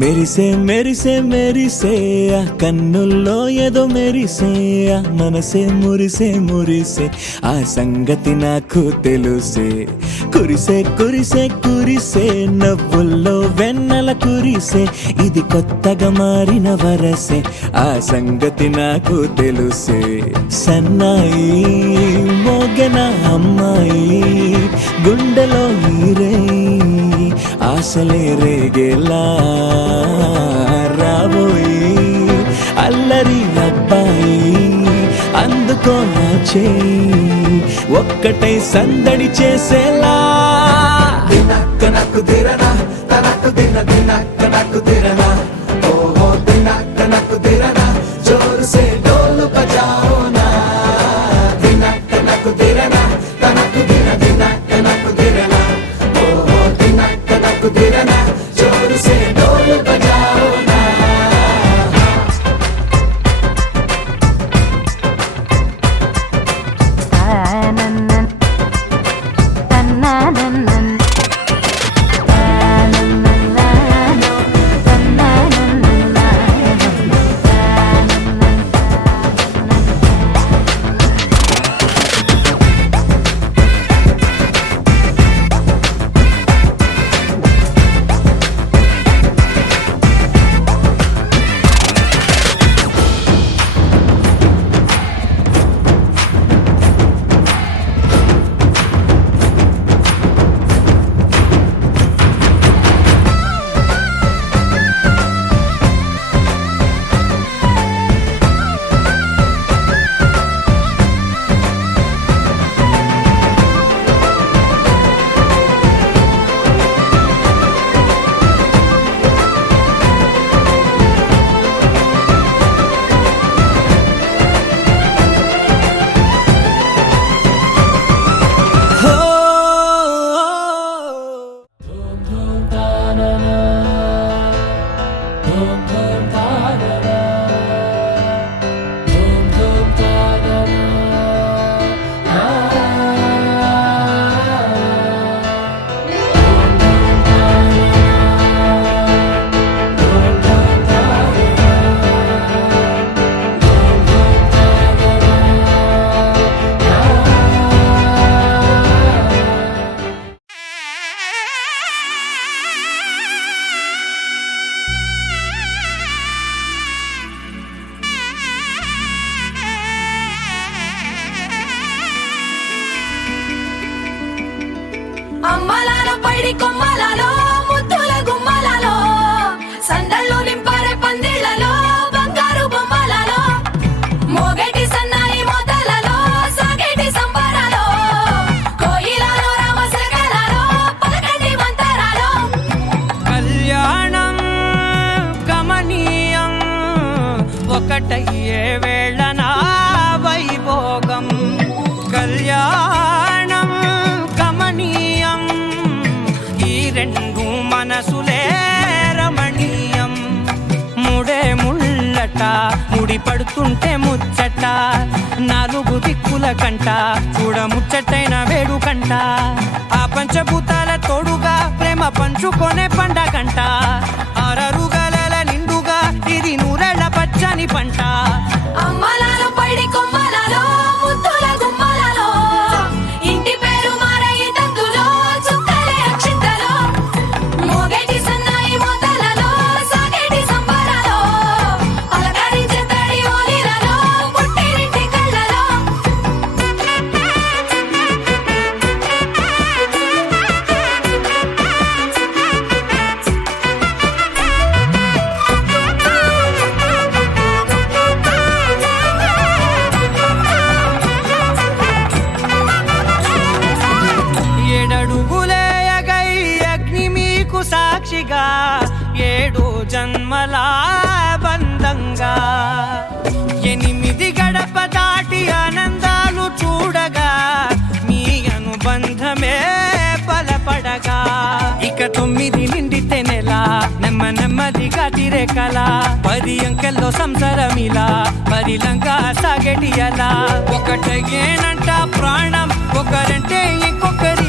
మెరిసే మెరిసే మెరిసే కన్నుల్లో ఏదో మెరిసే మనసే మురిసే మురిసే ఆ సంగతి నాకు తెలుసే కురిసే కురిసే కురిసే నవ్వుల్లో వెన్నెల కురిసే ఇది కొత్తగా మారిన వరసే ఆ సంగతి నాకు తెలుసే సన్నాయి మోగన అమ్మాయి గుండెలో ఈరే ఆశలే రేగేలా రాబోయి అల్లరి అబ్బాయి అందుకో నా చేయి ఒక్కటై సందడి చేసేలా దినక్క నక్కు దిరనా తనకు దిన దినక్క నక్కు దిరనా ఓహో దినక్క నక్కు దిరనా జోరు సే డోలు బజాओ నా దినక్క నక్కు దిరనా తనకు దిన దినక్క నక్కు దిరనా ఓహో దినక్క నక్కు దిరనా జోరు సే డోలు బజాओ నా అమ్మలాలో పైడి కొమ్మలలో ముద్దుల గుమ్మలలో సందళ్ళు నింపారే పందిళ్లలో బంగారు బొమ్మలలో మోగేటి సన్నాయి మోతలలో సాగేటి సంబరాలో కోయిలలో రామశకలలో పలకండి మంతరాలో కళ్యాణం గమనీయం ఒకటయ్యే వేళ నా వైభోగం కళ్యాణం గమనీయం ఈ రెండు మనసులే రమణీయం ముడే ముళ్ళట ముడి పడుతుంటే ముచ్చట నాలుగు దిక్కుల కంట చూడ ముచ్చటైన వేడుకంట ఆ పంచభూతాల తోడుగా ప్రేమ పంచుకొనే పండగంట ఆరరుగల నిండుగా ఇది నూరెళ్ళ పచ్చని పంట అమ్మలాలో పైడి కొమ్మలలో ముద్దుల గుమ్మలలో ఇంటి పేరు మారయి తందులో చుక్కలే అక్షింతలో సాక్షిగా 7 జన్మల బంధంగా 8 గడప దాటి ఆనందాలు చూడగా మీ అనుబంధమే బలపడగా ఇక 9 నిండితే నెల నెమ్మదిగా తిరే కల 10 అంకెల్లో సంసారమిలా పరిలంగా సాగటి అలా ఒకటేనంట ప్రాణం ఒకరంటే ఇంకొకరి